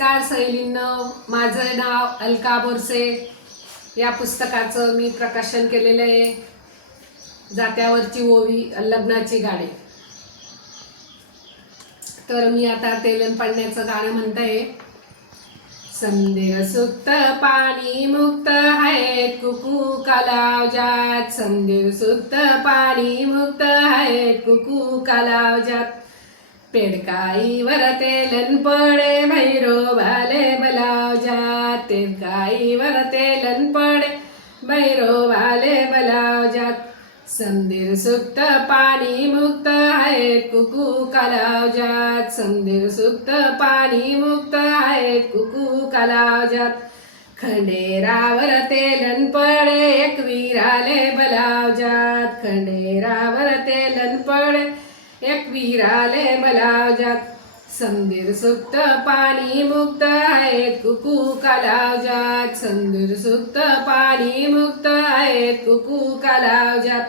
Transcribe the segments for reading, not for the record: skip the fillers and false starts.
नमस्कार सैलींनो, माझं नाव अलका बोरसे. या पुस्तकाचं मी प्रकाशन केलेलं आहे. जात्यावरची ओवी लग्नाची गाणी. तर मी आता तेलन पडण्याचं गाणं म्हणते. संदेह सुक्त पाणी मुक्त आहेत कुकू कालावजात. संदेह सुक्त पाणी मुक्त आहेत कुकू कालावजात. पेडकाईवर तेलन पडे भैरो भाले बलावजात. पेडकाईवर तेलन पडे भैरो भाले बलावजात. संदेर सुक्त पाणी मुक्त आहेत कुकू कालावजात. संदेर सुक्त पाणी मुक्त आहेत कुकू कालावजात. खंडेरावर तेलन पडे एकवीराले बलावजात. खंडेरावर तेलन पडे एकवीराले बलावजात. संदेर सुक्त पाणी मुक्त आहेत कुकू कालावजात. संदेर सुक्त पाणी मुक्त आहेत कुकू कालावजात.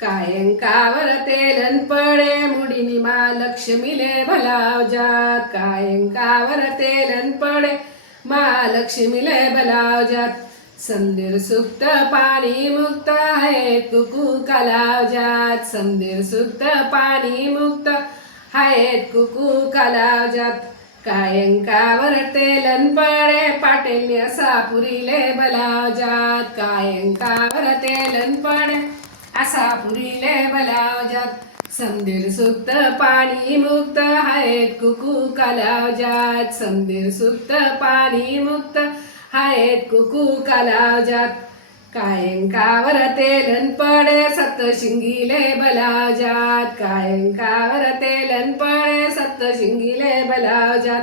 कायंकावर तेलन पडे मुडीनी महालक्ष्मीले बलावजात. कायंकावर तेलन पडे महालक्ष्मीले बलावजात. संदेर सुक्त पाणी मुक्त आहेत कुकू कालावजात. संदेर सुक्त पाणी मुक्त आहेत कुकू कालावजात. कायंकावर तेलन पडे पाटेल असा पुरीले बलावजात. कायंकावर तेलन पडे असा पुरीले बलावजात. संदेर सुक्त पाणी मुक्त आहेत कुकू कालावजात. संदेर सुक्त पाणी मुक्त आहेत कुकू कालावजात. कायंकावर तेलन पडे सप्तशिंगीले बलावजात. कायंकावर तेलन पडे सप्तशिंगीले बलावजात.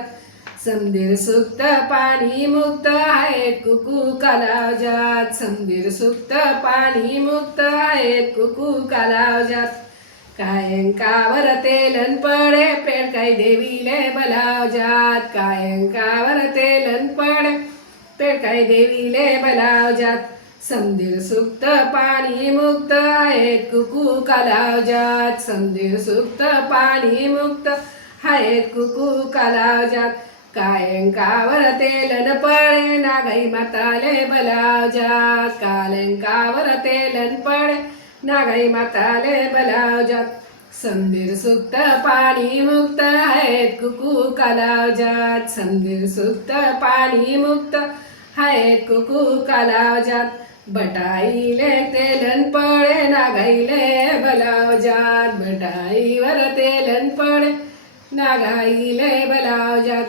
संदेर सुक्त पाणी मुक्त आहेत कुकू कालावजात. संदेर सुक्त पाणी मुक्त आहेत कुकू कालावजात. कायंकावर तेलन पडे पेडकाई देवीले बलावजात. कायंकावर तेलन पडे पेडकाई देवीले बलावजात. संदेर सुक्त पाणी मुक्त आहेत कुकू कालावजात. संदेर सुक्त पाणी मुक्त आहेत कुकू कालावजात. कायंकावर तेलन पडे नागाई माताले बलावजात. कायंकावर तेलन पडे नागाई माताले बलावजात. संदेर सुक्त पाणी मुक्त आहेत कुकू कालावजात. संदेर सुक्त पाणी मुक्त आहेत कुकू कालावजात. बटाईले तेलन पडे नागाईले बलावजात. बटाईवर तेलन पडे नागाईले बलावजात.